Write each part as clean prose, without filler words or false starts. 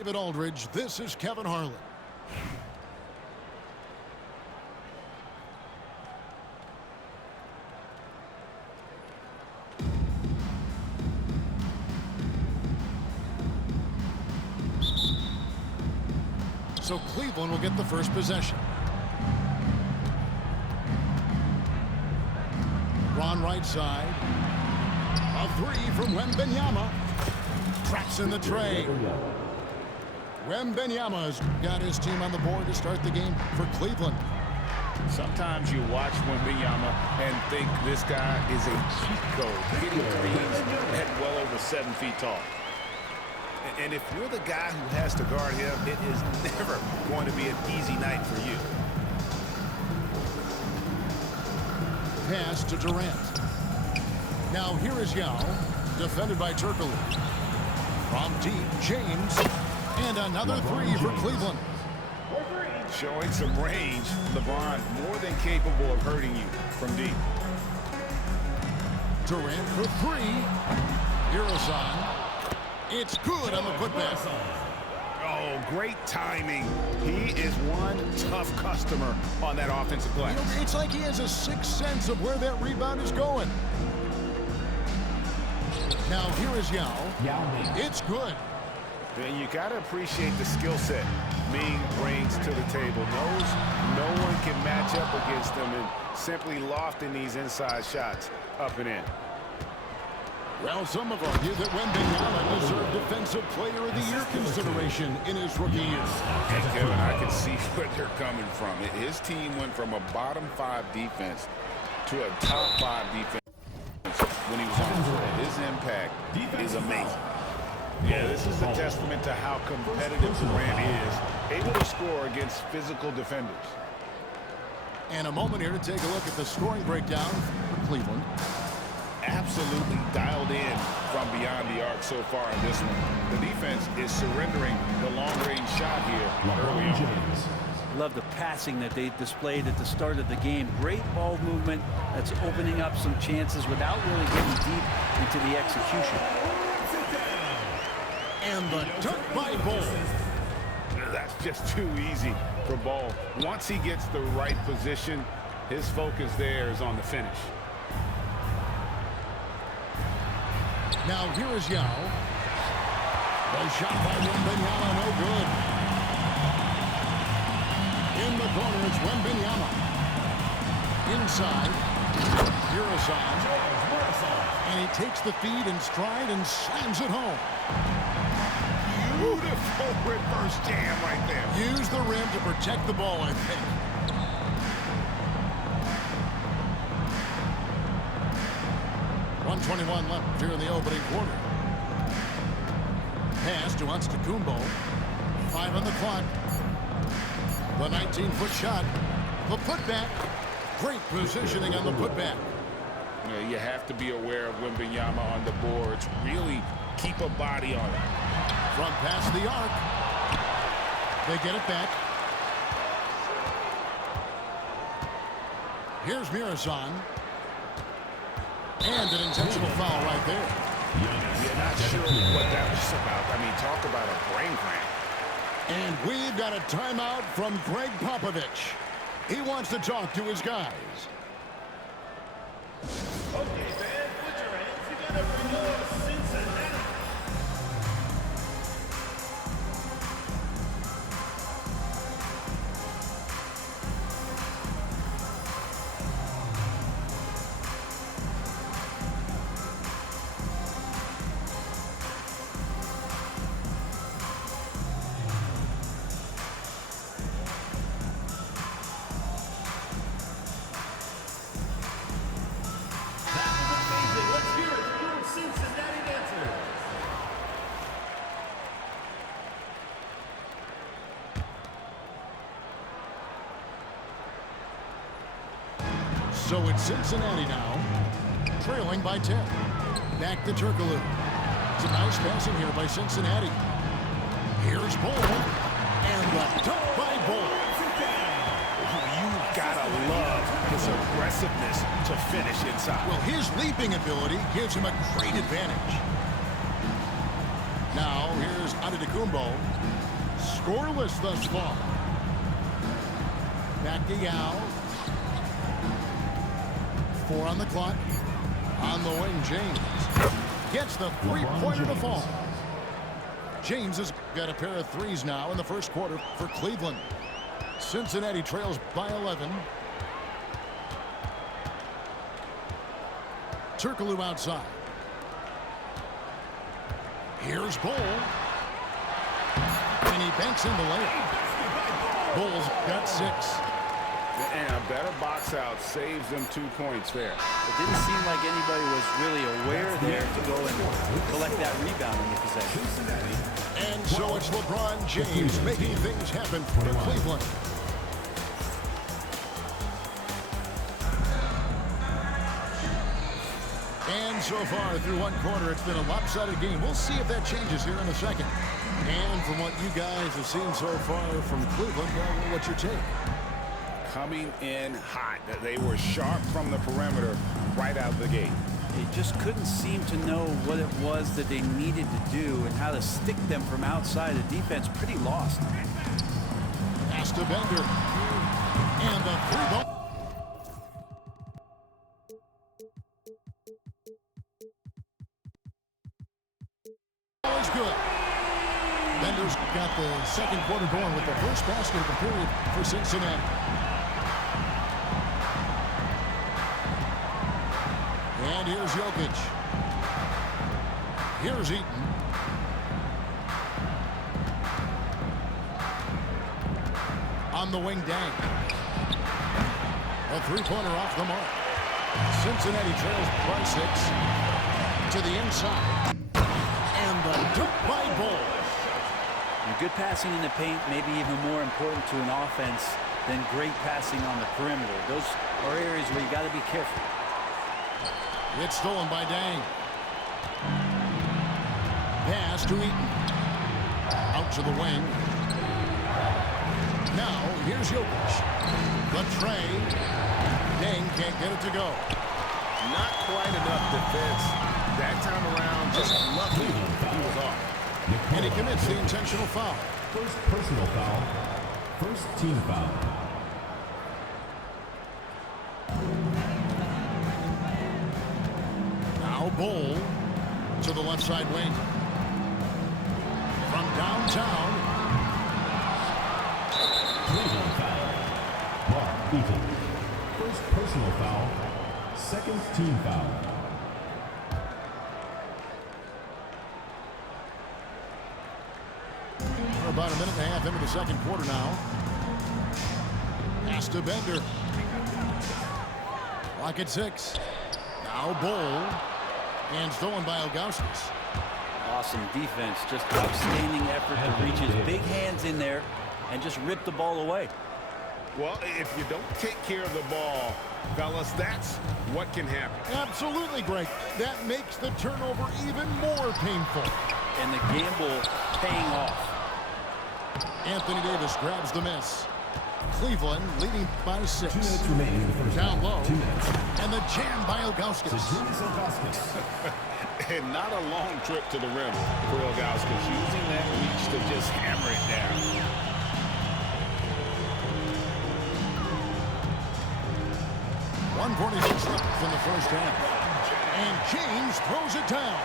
David Aldridge, this is Kevin Harlan. So Cleveland will get the first possession. Ron right side. A three from Wembanyama. Traps in the tray. Wembanyama's got his team on the board to start the game for Cleveland. Sometimes you watch Wembanyama and think this guy is a cheat code, hitting threes at well over 7 feet tall. And if you're the guy who has to guard him, it is never going to be an easy night for you. Pass to Durant. Now here is Yao, defended by Turkoglu. From deep, James, and another three for Cleveland. Showing some range, LeBron more than capable of hurting you from deep. Durant for three. Irazan. It's good on the putback. Oh, great timing. He is one tough customer on that offensive glass. You know, it's like he has a sixth sense of where that rebound is going. Now here is Yao. It's good. And you got to appreciate the skill set Ming brings to the table. Knows no one can match up against him and simply lofting these inside shots up and in. Well, some have argued that Wembanyama deserved Defensive Player of the Year consideration in his rookie year. Hey, Kevin, I can see where they're coming from. His team went from a bottom 5 defense to a top 5 defense when he was on the floor. His impact is amazing. Yeah, this is a testament to how competitive Durant is, able to score against physical defenders. And a moment here to take a look at the scoring breakdown for Cleveland. Absolutely dialed in from beyond the arc so far in this one. The defense is surrendering the long-range shot here early on. Love the passing that they displayed at the start of the game. Great ball movement that's opening up some chances without really getting deep into the execution. And the dunk by Ball. That's just too easy for Ball. Once he gets the right position, his focus there is on the finish. Now here is Yao. The shot by Wembanyama, no good. In the corner, it's Wembanyama. Inside, Irazan. And he takes the feed in stride and slams it home. Beautiful reverse jam right there. Use the rim to protect the ball, I think. .121 left here in the opening quarter. Pass to Antetokounmpo. 5 on the clock. The 19-foot shot. The putback. Great positioning on the putback. You have to be aware of Wembanyama on the boards. Really keep a body on it. Front pass to the arc. They get it back. Here's Irazan. And an intentional foul right there. You're not sure what that was about. I mean, talk about a brain cramp. And we've got a timeout from Greg Popovich. He wants to talk to his guys. Okay, fans, put your hands together for your Cincinnati. So it's Cincinnati now, trailing by 10. Back to Turkoglu. It's a nice passing here by Cincinnati. Here's Ball, and the dunk by Ball. You gotta love his aggressiveness to finish inside. Well, his leaping ability gives him a great advantage. Now here's Antetokounmpo. scoreless thus far. Datguy. 4 on the clock. On the wing, James gets the three-pointer to fall. James has got a pair of threes now in the first quarter for Cleveland. Cincinnati trails by 11. Turkoglu outside. Here's Bull. And he banks in the layup. Bull's got 6. And a better box out saves them 2 points there. It didn't seem like anybody was really aware there to go and collect that rebound in the possession. And so it's LeBron James making things happen for Cleveland. And so far through one quarter, it's been a lopsided game. We'll see if that changes here in a second. And from what you guys have seen so far from Cleveland, well, what's your take? Coming in hot. They were sharp from the perimeter right out of the gate. They just couldn't seem to know what it was that they needed to do and how to stick them from outside. The defense pretty lost. Pass to Bender. And the three-ball. Is good. Bender's got the second quarter going with the first basket of the period for Cincinnati. And here's Jokic. Here's Eaton. On the wing, Dang. A three-pointer off the mark. Cincinnati trails by 6 to the inside. And the dunk by Bull. And good passing in the paint may be even more important to an offense than great passing on the perimeter. Those are areas where you got to be careful. It's stolen by Dang. Pass to Eaton. Out to the wing. Now, here's Jokic. The tray. Dang can't get it to go. Not quite enough defense. That time around, just lucky he was off. And he commits the intentional foul. First personal foul. First team foul. Now Bull to the left side wing. From downtown. Cleveland foul. Ball Eaton. First personal foul. Second team foul. We're about a minute and a half into the second quarter now. Pass to Bender. Clock at 6. Now Bull. And stolen by Ilgauskas. Awesome defense. Just outstanding effort to reach his big hands in there and just rip the ball away. Well, if you don't take care of the ball, fellas, that's what can happen. Absolutely, Greg. That makes the turnover even more painful. And the gamble paying off. Anthony Davis grabs the miss. Cleveland leading by 6. 2 minutes remaining in the first Down half. low. 2 minutes. And the jam by Ilgauskas. And not a long trip to the rim for Ilgauskas, using that reach to just hammer it down. .146 left in the first half. And James throws it down.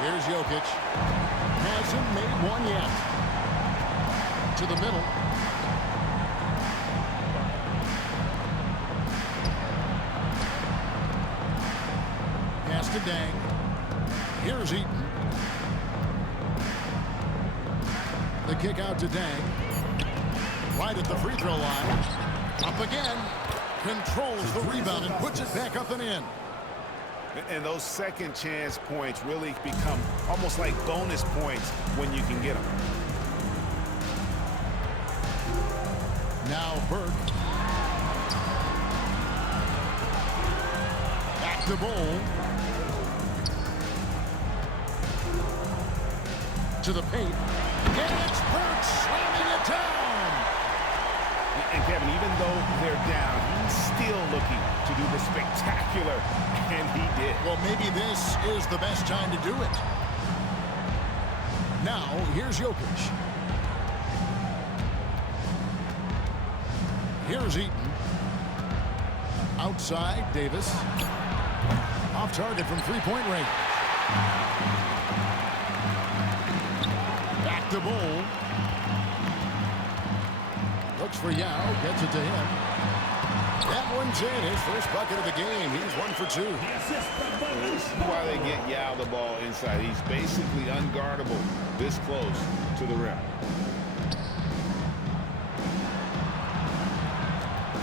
Here's Jokic. Hasn't made one yet. To the middle. Pass to Dang. Here's Eaton. The kick out to Dang. Right at the free throw line. Up again. Controls the rebound and puts it back up and in. And those second chance points really become almost like bonus points when you can get them. Now Burke. Back to Bull. To the paint. And it's Burke slamming it down. And Kevin, even though they're down, he's still looking to do the spectacular, and he did. Well, maybe this is the best time to do it. Now, here's Jokic. Here's Eaton. Outside, Davis. Off target from three-point range. Back to Bull. Looks for Yao. Gets it to him. That one's in. His first bucket of the game. He's 1 for 2. This is why they get Yao the ball inside. He's basically unguardable this close to the rim.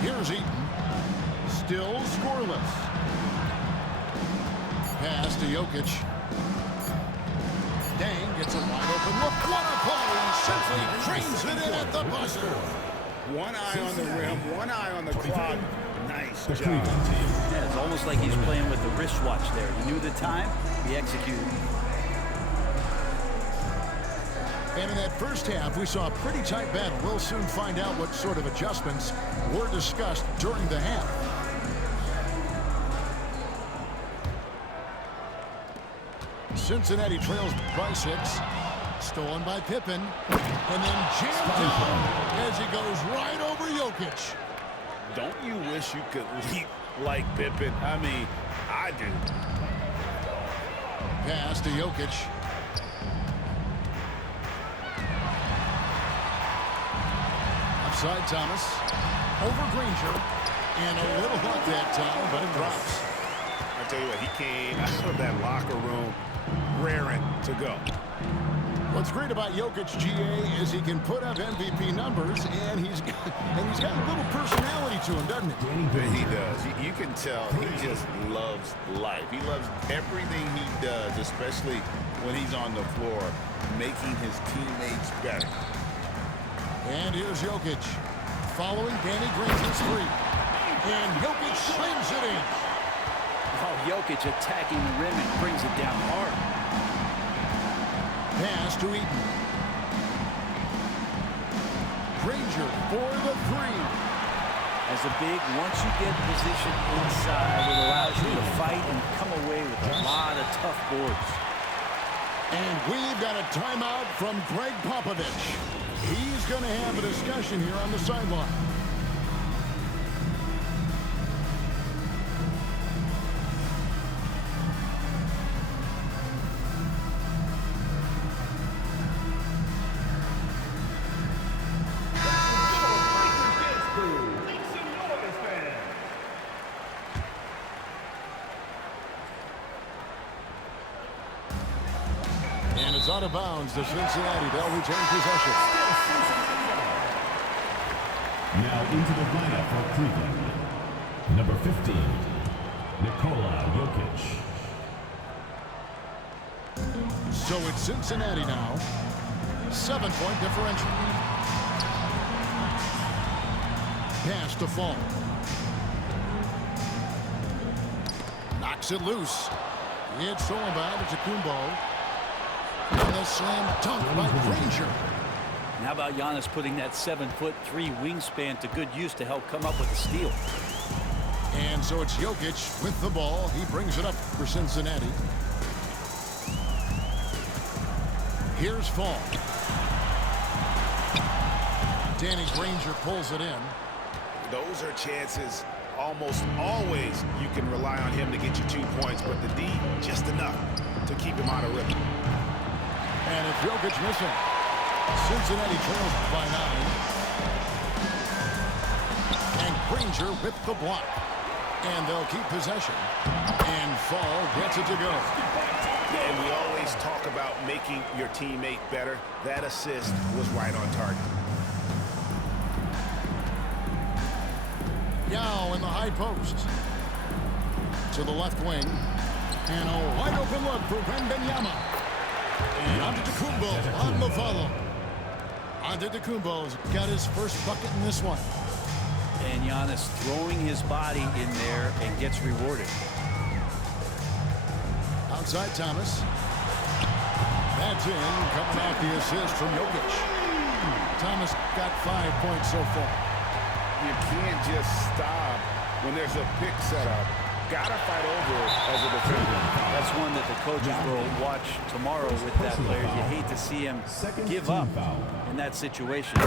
Here's Eaton. Still scoreless. Pass to Jokic. Dang gets a wide open look. What a play! Simply trains it in at the buzzer. One eye on the rim, one eye on the clock. Nice job. Yeah, it's almost like he's playing with the wristwatch there. He knew the time, he executed. And in that first half, we saw a pretty tight battle. We'll soon find out what sort of adjustments were discussed during the half. Cincinnati trails by 6. Stolen by Pippen. And then jammed down as he goes right over Jokic. Don't you wish you could leap like Pippen? I mean, I do. Pass to Jokic. Upside Thomas. Over Granger. And a little hot that time, but it drops. I tell you what, he came out of that locker room raring to go. What's great about Jokic, GA, is he can put up MVP numbers, and he's got a little personality to him, doesn't he? He does. You can tell he just loves life. He loves everything he does, especially when he's on the floor, making his teammates better. And here's Jokic, following Danny Granger's 3. And Jokic slams it in. Oh, Jokic attacking the rim and brings it down hard. Pass to Eaton. Granger for the 3. As a big, once you get position inside, it allows you to fight and come away with a lot of tough boards. And we've got a timeout from Greg Popovich. He's going to have a discussion here on the sideline. And it's out of bounds to Cincinnati. They'll retain possession. Now into the lineup for Cleveland. Number 15, Nikola Jokic. So it's Cincinnati now. 7-point differential. Pass to Fall. Knocks it loose. It's stolen by Datguy. And a slam dunk by Granger. And how about Giannis putting that 7'3" wingspan to good use to help come up with a steal? And so it's Jokic with the ball. He brings it up for Cincinnati. Here's Fall. Danny Granger pulls it in. Those are chances almost always you can rely on him to get you 2 points, but the D, just enough to keep him out of rhythm. And it's Jokic missing. Cincinnati trails by 9. And Granger with the block. And they'll keep possession. And Fall gets it to go. And we always talk about making your teammate better. That assist was right on target. Yao in the high post. To the left wing. And a wide open look for Wembanyama. And Antetokounmpo on the follow. Antetokounmpo's got his first bucket in this one. And Giannis throwing his body in there and gets rewarded. Outside Thomas. That's in, coming off the assist from Jokic. Thomas got 5 points so far. You can't just stop when there's a pick set up. Gotta fight over it as a defender. That's one that the coaches will watch tomorrow with that player. You hate to see him give up in that situation.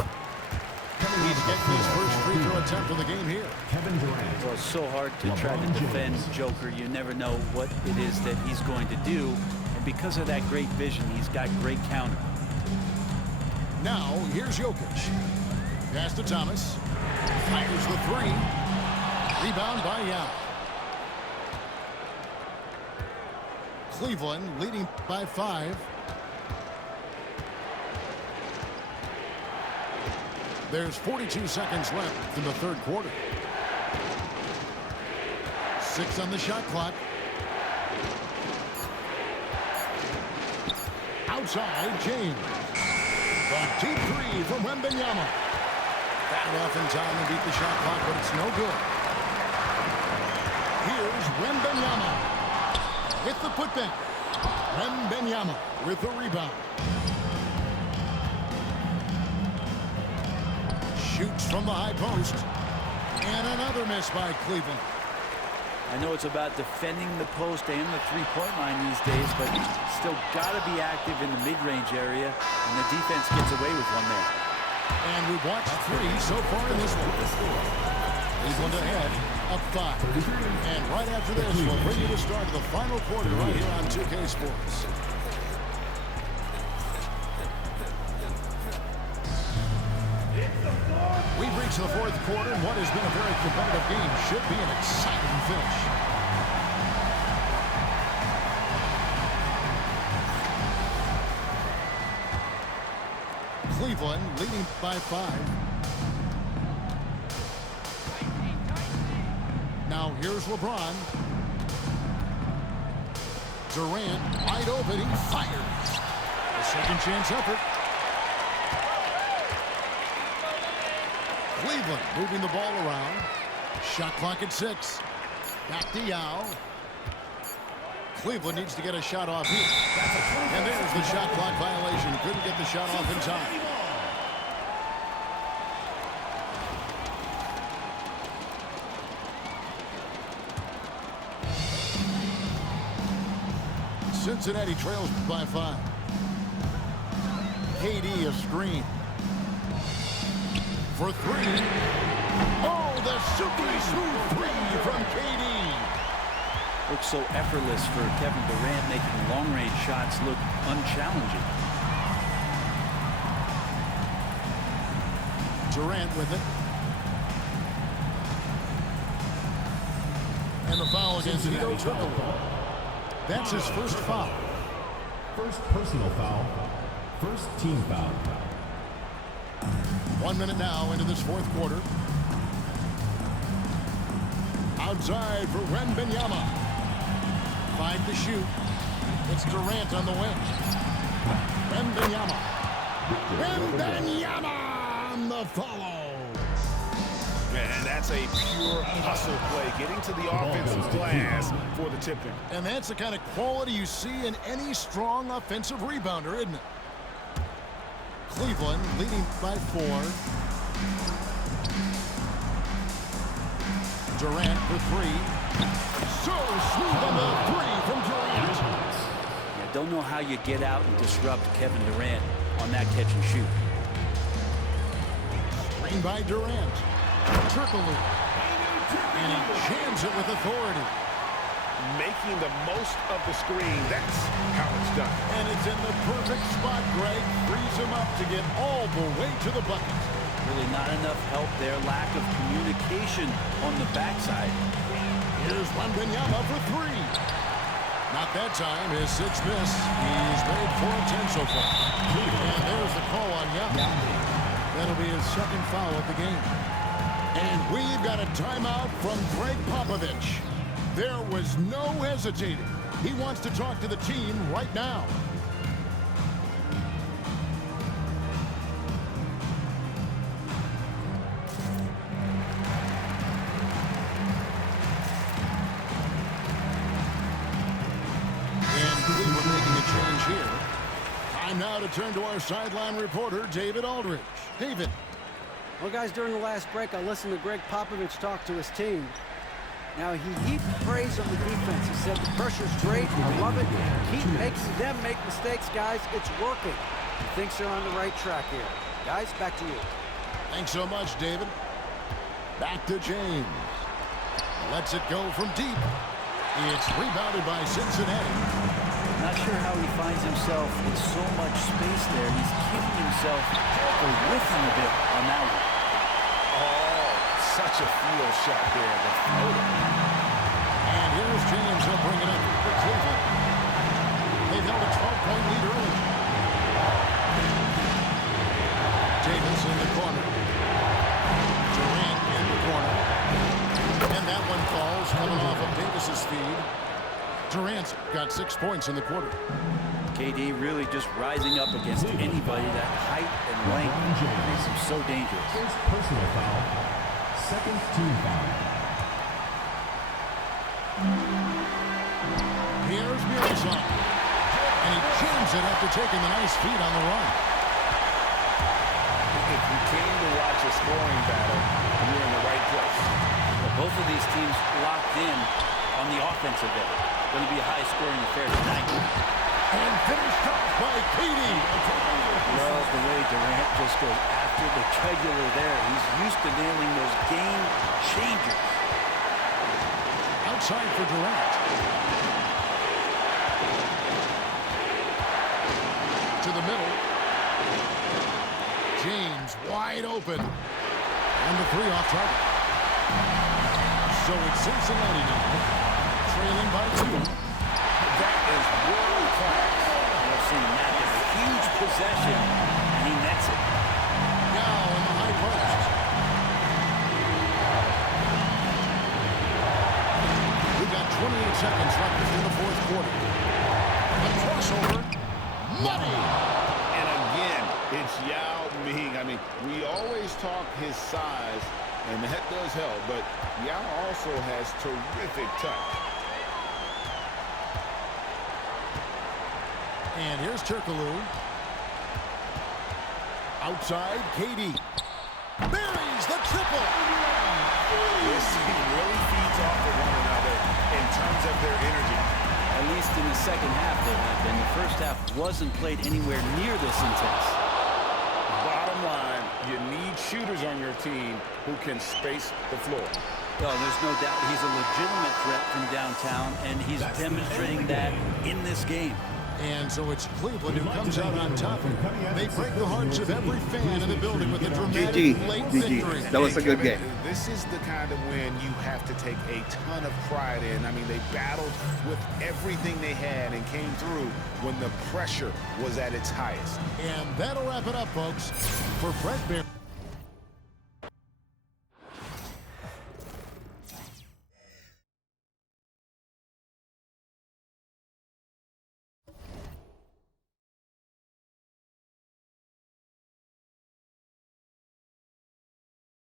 He's getting his first free throw attempt of the game here. Kevin Durant. Well, it's so hard to try to defend Joker. You never know what it is that he's going to do. And because of that great vision, he's got great counter. Now, here's Jokic. Pass to Thomas. Fires the three. Rebound by Yao. Cleveland leading by 5. There's 42 seconds left in the third quarter. 6 on the shot clock. Outside, James. The deep three from Wembanyama. Got it off in time and beat the shot clock, but it's no good. Here's Wembanyama. Hit the putback. Wembanyama with the rebound. Shoots from the high post. And another miss by Cleveland. I know it's about defending the post and the three-point line these days, but still got to be active in the mid-range area, and the defense gets away with one there. And we've watched 3 so far in this one. Cleveland ahead, up 5. And right after this, we'll bring you the start of the final quarter right here on 2K Sports. We've reached the fourth quarter, and what has been a very competitive game should be an exciting finish. Cleveland leading by 5. Now here's LeBron. Durant wide open, he fires. A second chance effort. Cleveland moving the ball around. Shot clock at 6. Back to Yao. Cleveland needs to get a shot off here. And there's the shot clock violation. Couldn't get the shot off in time. Cincinnati trails by 5. KD a screen. For 3. Oh, the super smooth 3 from KD. Looks so effortless for Kevin Durant, making long-range shots look unchallenging. Durant with it. And the foul against Datguy. That's his first foul. First personal foul. First team foul. 1 minute now into this fourth quarter. Outside for Wembanyama. 5 to shoot. It's Durant on the wing. Wembanyama. Wembanyama on the follow. And that's a pure hustle play, getting to the offensive glass for the tip-in. And that's the kind of quality you see in any strong offensive rebounder, isn't it? Cleveland leading by 4. Durant for 3. So smooth on the 3 from Durant. I don't know how you get out and disrupt Kevin Durant on that catch and shoot. Screen by Durant. Triple loop. And he jams it with authority. Making the most of the screen. That's how it's done. And it's in the perfect spot, Greg. Frees him up to get all the way to the bucket. Really not enough help there. Lack of communication on the backside. Here's Wembanyama for 3. Not that time. His 6th miss. He's made 4 of 10 so far. And there's the call on Yao. That'll be his second foul of the game. And we've got a timeout from Greg Popovich. There was no hesitating. He wants to talk to the team right now. And Cleveland making a change here. Time now to turn to our sideline reporter, David Aldridge. David. Well, guys, during the last break, I listened to Greg Popovich talk to his team. Now, he heaped praise on the defense. He said the pressure's great. I love it. Keep making them make mistakes, guys. It's working. He thinks they're on the right track here. Guys, back to you. Thanks so much, David. Back to James. Lets it go from deep. It's rebounded by Cincinnati. Not sure how he finds himself in so much space there. He's kicking himself for whiffing a bit on that one. Oh, such a field shot there. The floater. And here's James. He'll bring it up for Cleveland. They've held a 12-point lead early. Davis in the corner. Durant in the corner. And that one falls coming off of Davis's feed. Durant's got 6 points in the quarter. KD really just rising up against anybody. That height and length makes him so dangerous. First personal foul. Second team foul. Here's Muresan. And he jams it after taking the nice feed on the run. If you came to watch a scoring battle, you're in the right place. Well, both of these teams locked in on the offensive end. Going to be a high-scoring affair tonight. And finished off by KD. Love the way Durant just goes after the jugular there. He's used to nailing those game changers. Outside for Durant. To the middle. James wide open. And the three off target. So it's Cincinnati now. Trailing by 2. That is world class. I've seen that as a huge possession, and he nets it. Now in the high post. We've got 28 seconds left in the fourth quarter. A crossover. Money. And again, it's Yao Ming. I mean, we always talk his size, and that does help, but Yao also has terrific touch. And here's Turkoglu. Outside, KD. Buries the triple. This team really feeds off of one another in terms of their energy. At least in the second half they have been. The first half wasn't played anywhere near this intense. Bottom line, you need shooters on your team who can space the floor. Well, there's no doubt he's a legitimate threat from downtown, and he's demonstrating that in this game. And so it's Cleveland who comes out on top. They break the hearts of every fan in the building with a dramatic late victory. That was a good game. This is the kind of win you have to take a ton of pride in. I mean, they battled with everything they had and came through when the pressure was at its highest. And that'll wrap it up, folks. For Fred Bear.